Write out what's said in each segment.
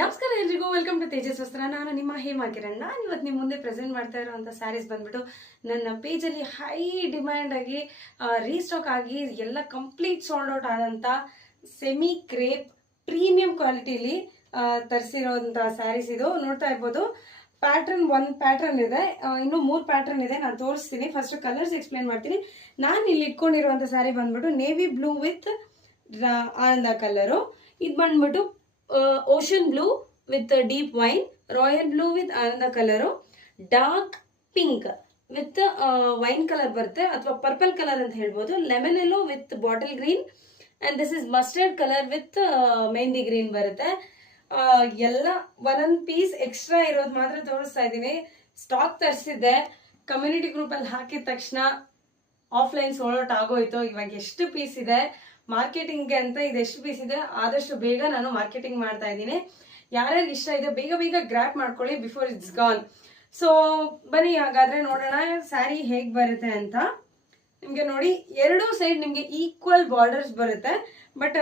ನಮಸ್ಕಾರ ಎಲ್ರಿಗೂ, welcome to Tejas ವಸ್ತ್ರ. ನಾನು ನಿಮ್ಮ ಹೇಮಾ ಕಿರಣ್. ನಾನು ಇವತ್ತು ನಿಮ್ಮ ಮುಂದೆ ಪ್ರೆಸೆಂಟ್ ಮಾಡ್ತಾ ಇರೋಂಥ ಸ್ಯಾರೀಸ್ ಬಂದ್ಬಿಟ್ಟು ನನ್ನ ಪೇಜಲ್ಲಿ ಹೈ ಡಿಮ್ಯಾಂಡ್ ಆಗಿ ರೀಸ್ಟಾಕ್ ಆಗಿ ಎಲ್ಲ ಕಂಪ್ಲೀಟ್ ಸೋಲ್ಡ್ ಔಟ್ ಆದಂಥ ಸೆಮಿ ಕ್ರೇಪ್ ಪ್ರೀಮಿಯಂ ಕ್ವಾಲಿಟಿಲಿ ತರಿಸಿರೋಂಥ ಸ್ಯಾರೀಸ್. ಇದು ನೋಡ್ತಾ ಇರ್ಬೋದು. ಒಂದು ಪ್ಯಾಟ್ರನ್ ಇದೆ, ಇನ್ನು 3 ಪ್ಯಾಟ್ರನ್ ಇದೆ. ನಾನು ತೋರಿಸ್ತೀನಿ. ಫಸ್ಟ್ ಕಲರ್ಸ್ ಎಕ್ಸ್ಪ್ಲೇನ್ ಮಾಡ್ತೀನಿ. ನಾನು ಇಲ್ಲಿ ಇಟ್ಕೊಂಡಿರುವಂಥ ಸ್ಯಾರಿ ಬಂದ್ಬಿಟ್ಟು ನೇವಿ ಬ್ಲೂ ವಿತ್ ಆನಂದ ಕಲರು. ಇದು ಬಂದ್ಬಿಟ್ಟು ocean blue with deep wine, royal blue with ಆನಂದ colour, dark pink with wine colour ಬರುತ್ತೆ ಅಥವಾ ಪರ್ಪಲ್ ಕಲರ್ ಅಂತ ಹೇಳ್ಬೋದು, lemon yellow with bottle green, and this is mustard colour with mehndi green ಬರುತ್ತೆ. ಎಲ್ಲ ಒಂದೊಂದು ಪೀಸ್ ಎಕ್ಸ್ಟ್ರಾ ಇರೋದು ಮಾತ್ರ ತೋರಿಸ್ತಾ ಇದ್ದೀನಿ. ಸ್ಟಾಕ್ ತರಿಸಿದ್ದೆ, ಕಮ್ಯುನಿಟಿ ಗ್ರೂಪ್ ಅಲ್ಲಿ ಹಾಕಿದ ತಕ್ಷಣ ಆಫ್ಲೈನ್ ಸೋಲ್ಡ್ ಔಟ್ ಆಗೋಯ್ತು. ಇವಾಗ ಎಷ್ಟು ಪೀಸ್ ಇದೆ ಮಾರ್ಕೆಟಿಂಗ್ಗೆ ಅಂತ, ಇದೆಷ್ಟು ಪೀಸ್ ಇದೆ ಆದಷ್ಟು ಬೇಗ ನಾನು ಮಾರ್ಕೆಟಿಂಗ್ ಮಾಡ್ತಾ ಇದ್ದೀನಿ. ಯಾರ್ಯಾರಿಗೆ ಇಷ್ಟ ಇದೆ ಬೇಗ ಬೇಗ ಗ್ರ್ಯಾಪ್ ಮಾಡ್ಕೊಳ್ಳಿ ಬಿಫೋರ್ ಇಟ್ಸ್ ಗಾನ್. ಸೊ ಬನ್ನಿ ಹಾಗಾದ್ರೆ ನೋಡೋಣ ಸ್ಯಾರಿ ಹೇಗ್ ಬರುತ್ತೆ ಅಂತ. ನಿಮ್ಗೆ ನೋಡಿ, ಎರಡೂ ಸೈಡ್ ನಿಮ್ಗೆ ಈಕ್ವಲ್ ಬಾರ್ಡರ್ಸ್ ಬರುತ್ತೆ, ಬಟ್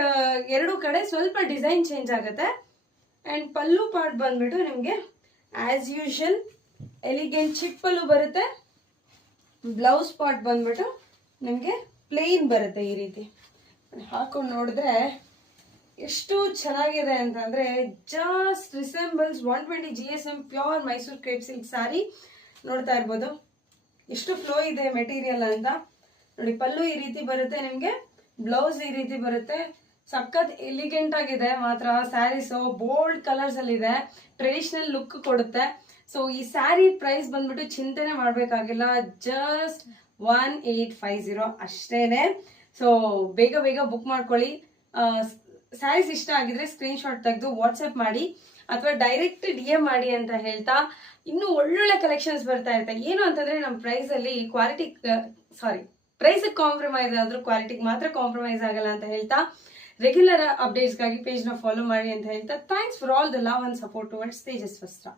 ಎರಡೂ ಕಡೆ ಸ್ವಲ್ಪ ಡಿಸೈನ್ ಚೇಂಜ್ ಆಗುತ್ತೆ. ಅಂಡ್ ಪಲ್ಲು ಪಾರ್ಟ್ ಬಂದ್ಬಿಟ್ಟು ನಿಮ್ಗೆ ಆಸ್ ಯೂಶಲ್ ಎಲಿಗೆಂಟ್ ಚಿಕ್ ಪಲ್ಲು ಬರುತ್ತೆ. ಬ್ಲೌಸ್ ಪಾರ್ಟ್ ಬಂದ್ಬಿಟ್ಟು ನಿಮ್ಗೆ ಪ್ಲೇನ್ ಬರುತ್ತೆ. ಈ ರೀತಿ ಹಾಕೊಂಡು ನೋಡಿದ್ರೆ ಎಷ್ಟು ಚೆನ್ನಾಗಿದೆ ಅಂತಂದ್ರೆ just resembles 120 GSM pure Mysuru crepe silk sari. ನೋಡ್ತಾ ಇರ್ಬೋದು ಎಷ್ಟು ಫ್ಲೋ ಇದೆ ಮೆಟೀರಿಯಲ್ ಅಂತ. ನೋಡಿ, ಪಲ್ಲು ಈ ರೀತಿ ಬರುತ್ತೆ ನಿಮ್ಗೆ, ಬ್ಲೌಸ್ ಈ ರೀತಿ ಬರುತ್ತೆ. ಸಖತ್ ಎಲಿಗೆಂಟ್ ಆಗಿದೆ ಮಾತ್ರ ಸ್ಯಾರೀಸು. ಬೋಲ್ಡ್ ಕಲರ್ಸ್ ಅಲ್ಲಿ ಇದೆ, ಟ್ರೆಡಿಷನಲ್ ಲುಕ್ ಕೊಡುತ್ತೆ. ಸೊ ಈ ಸ್ಯಾರಿ ಪ್ರೈಸ್ ಬಂದ್ಬಿಟ್ಟು ಚಿಂತನೆ ಮಾಡ್ಬೇಕಾಗಿಲ್ಲ, ಜಸ್ಟ್ 1850 ಅಷ್ಟೇನೆ. ಸೊ ಬೇಗ ಬೇಗ ಬುಕ್ ಮಾಡ್ಕೊಳ್ಳಿ. ಸ್ಯಾರೀಸ್ ಇಷ್ಟ ಆಗಿದ್ರೆ ಸ್ಕ್ರೀನ್ ಶಾಟ್ ತೆಗೆದು ವಾಟ್ಸ್ಆಪ್ ಮಾಡಿ ಅಥವಾ ಡೈರೆಕ್ಟ್ DM ಮಾಡಿ ಅಂತ ಹೇಳ್ತಾ, ಇನ್ನು ಒಳ್ಳೊಳ್ಳೆ ಕಲೆಕ್ಷನ್ಸ್ ಬರ್ತಾ ಇರುತ್ತೆ. ಏನು ಅಂತಂದ್ರೆ ನಮ್ಮ ಪ್ರೈಸ್ ಅಲ್ಲಿ ಪ್ರೈಸ್ ಕಾಂಪ್ರಮೈಸ್ ಆದ್ರೂ ಕ್ವಾಲಿಟಿಗೆ ಮಾತ್ರ ಕಾಂಪ್ರಮೈಸ್ ಆಗಲ್ಲ ಅಂತ ಹೇಳ್ತಾ, ರೆಗ್ಯುಲರ್ ಅಪ್ಡೇಟ್ಸ್ಗಾಗಿ ಪೇಜ್ನ ಫಾಲೋ ಮಾಡಿ ಅಂತ ಹೇಳ್ತಾ, thanks for all the love and support towards Tejas ವಸ್ತ್ರ.